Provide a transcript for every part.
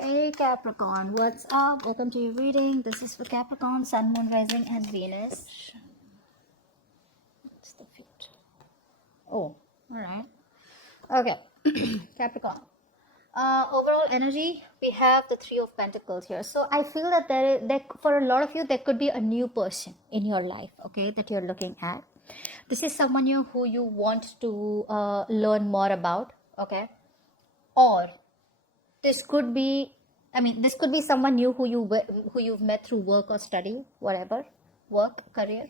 Hey Capricorn, what's up? Welcome to your reading. This is for Capricorn, Sun, Moon, Rising, and Venus. What's the future? Oh, alright. Okay, Capricorn. Overall energy, we have the Three of Pentacles here. So I feel that for a lot of you, there could be a new person in your life, okay, that you're looking at. This is someone who you want to learn more about, okay, or this could be this could be someone new who you've met through work or study, whatever, work, career.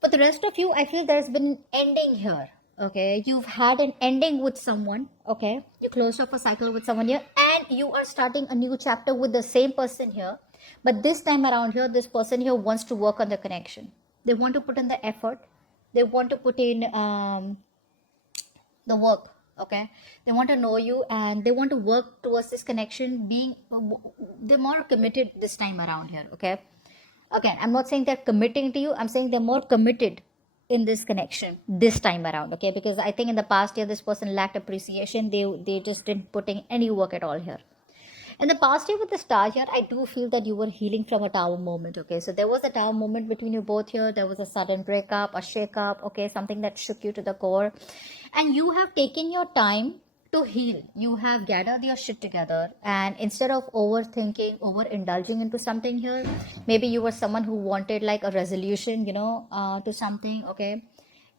But the rest of you, I feel there's been an ending here. Okay, you've had an ending with someone. Okay, you closed off a cycle with someone here, and you are starting a new chapter with the same person here. But this time around here, this person here wants to work on the connection. They want to put in the effort. They want to put in the work. Okay, they want to know you and they want to work towards this connection. They're more committed this time around here. Okay, again, I'm not saying they're committing to you, I'm saying they're more committed in this connection this time around. Okay, because I think in the past year this person lacked appreciation. They just didn't put in any work at all here. In the past year with the star here, I do feel that you were healing from a tower moment. Okay, so there was a tower moment between you both here. There was a sudden breakup, a shake-up, okay, something that shook you to the core. And you have taken your time to heal. You have gathered your shit together, and instead of overthinking, overindulging into something here, maybe you were someone who wanted like a resolution, to something, okay?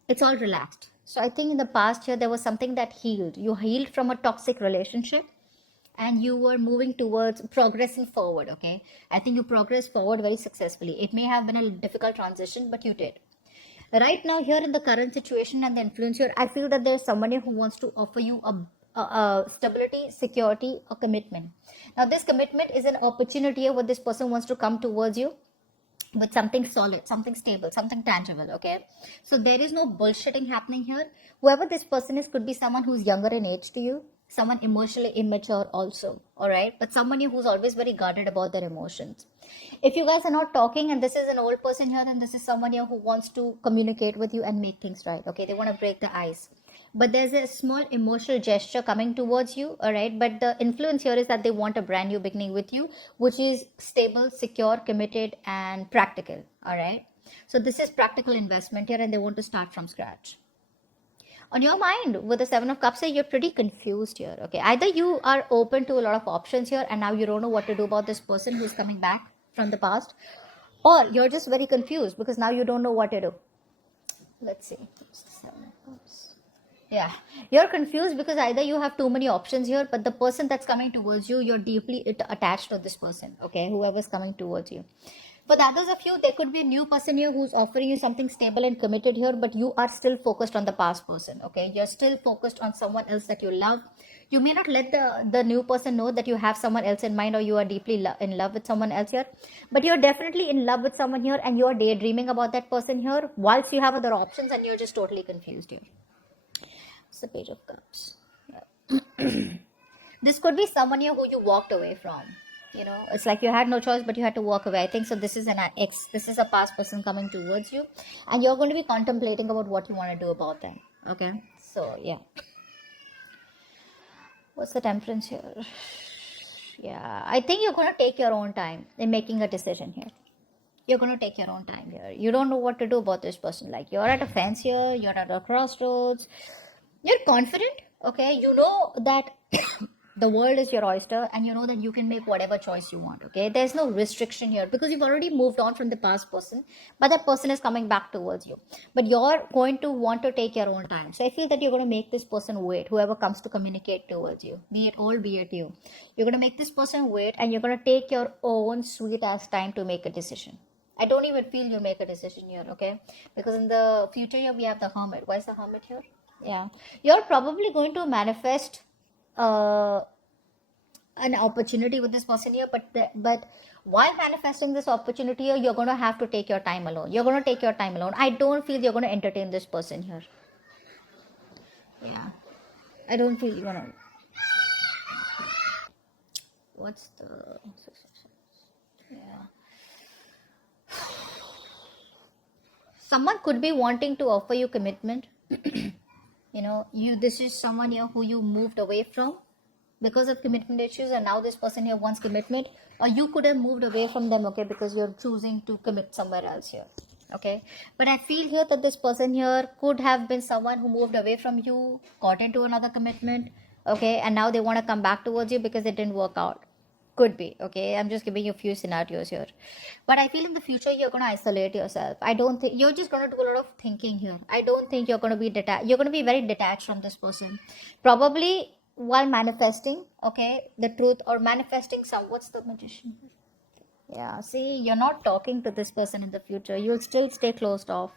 It's all relaxed. So I think in the past year, there was something that healed. You healed from a toxic relationship and you were moving towards progressing forward. Okay, I think you progressed forward very successfully. It may have been a difficult transition, but you did. Right now, here in the current situation and the influence here, I feel that there's somebody who wants to offer you a stability, security, a commitment. Now this commitment is an opportunity where this person wants to come towards you with something solid, something stable, something tangible. Okay, so there is no bullshitting happening here. Whoever this person is could be someone who's younger in age to you, someone emotionally immature also, all right, but somebody who's always very guarded about their emotions. If you guys are not talking and this is an old person here, then this is someone here who wants to communicate with you and make things right. Okay, they want to break the ice, but there's a small emotional gesture coming towards you, all right, but the influence here is that they want a brand new beginning with you, which is stable, secure, committed, and practical. All right, so this is practical investment here and they want to start from scratch. On your mind with the Seven of Cups here, you're pretty confused here. Okay, either you are open to a lot of options here and now you don't know what to do about this person who's coming back from the past, or you're just very confused because now you don't know what to do. Let's see. Seven of Cups. Yeah, you're confused because either you have too many options here, but the person that's coming towards you, you're deeply attached to this person. Okay, whoever's coming towards you. For the others of you, there could be a new person here who's offering you something stable and committed here, but you are still focused on the past person. Okay, you're still focused on someone else that you love. You may not let the new person know that you have someone else in mind or you are deeply in love with someone else here, but you're definitely in love with someone here and you're daydreaming about that person here whilst you have other options and you're just totally confused here. It's the Page of Cups. Yeah. This could be someone here who you walked away from. It's like you had no choice, but you had to walk away. I think so. This is an ex. This is a past person coming towards you, and you're going to be contemplating about what you want to do about them. Okay. So yeah. What's the Temperance here? Yeah, I think you're going to take your own time in making a decision here. You're going to take your own time here. You don't know what to do about this person. Like you're at a fence here. You're at a crossroads. You're confident. Okay, you know that the world is your oyster and you know that you can make whatever choice you want. Okay, there's no restriction here because you've already moved on from the past person, but that person is coming back towards you, but you're going to want to take your own time. So I feel that you're going to make this person wait, whoever comes to communicate towards you, be it all, be it you. You're going to make this person wait and you're going to take your own sweet ass time to make a decision. I don't even feel you make a decision here. Okay, because in the future here we have the Hermit. Why is the Hermit here? Yeah, you're probably going to manifest uh, an opportunity with this person here, but while manifesting this opportunity here, you're going to have to take your time alone. You're going to take your time alone. I don't feel you're going to entertain this person here. Yeah, I don't feel you're going to. What's the... Yeah. Someone could be wanting to offer you commitment. This is someone here who you moved away from because of commitment issues, and now this person here wants commitment, or you could have moved away from them, okay, because you're choosing to commit somewhere else here. Okay, but I feel here that this person here could have been someone who moved away from you, got into another commitment, okay, and now they want to come back towards you because it didn't work out. Could be, okay, I'm just giving you a few scenarios here. But I feel in the future you're going to isolate yourself. I don't think you're just going to do a lot of thinking here. I don't think you're going to be detached. You're going to be very detached from this person, probably while manifesting, okay, the truth, or manifesting some, what's the magician? Yeah, see, you're not talking to this person in the future. You'll still stay closed off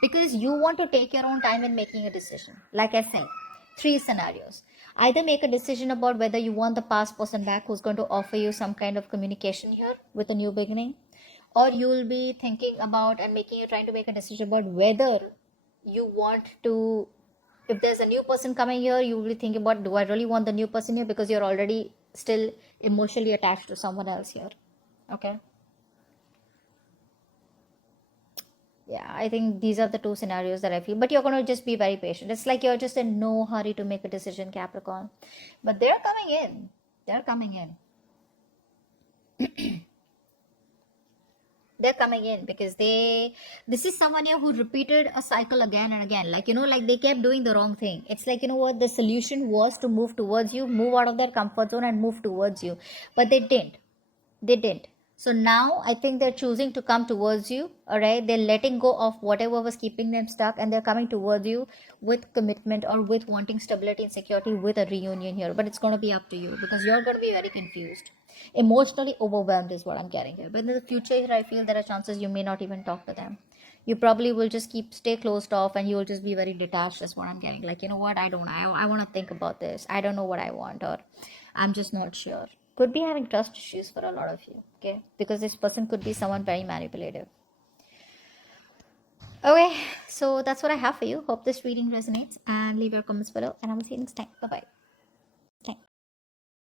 because you want to take your own time in making a decision. Like I said, three scenarios. Either make a decision about whether you want the past person back who's going to offer you some kind of communication here with a new beginning, or you'll be thinking about and trying to make a decision about whether you want to, if there's a new person coming here, you will be thinking about, do I really want the new person here, because you're already still emotionally attached to someone else here. Okay. Yeah, I think these are the two scenarios that I feel. But you're going to just be very patient. It's like you're just in no hurry to make a decision, Capricorn. But they're coming in. They're coming in. They're coming in because this is someone here who repeated a cycle again and again. Like, like they kept doing the wrong thing. It's like, what the solution was to move towards you, move out of their comfort zone and move towards you. But they didn't. So now I think they're choosing to come towards you. All right, they're letting go of whatever was keeping them stuck, and they're coming towards you with commitment or with wanting stability and security, with a reunion here. But it's going to be up to you because you're going to be very confused, emotionally overwhelmed is what I'm getting here. But in the future here, I feel there are chances you may not even talk to them. You probably will just stay closed off, and you will just be very detached. That's what I'm getting. Like, what, I want to think about this. I don't know what I want, or I'm just not sure. Could be having trust issues for a lot of you, okay, because this person could be someone very manipulative. Okay, so that's what I have for you. Hope this reading resonates, and leave your comments below, and I will see you next time. Bye bye.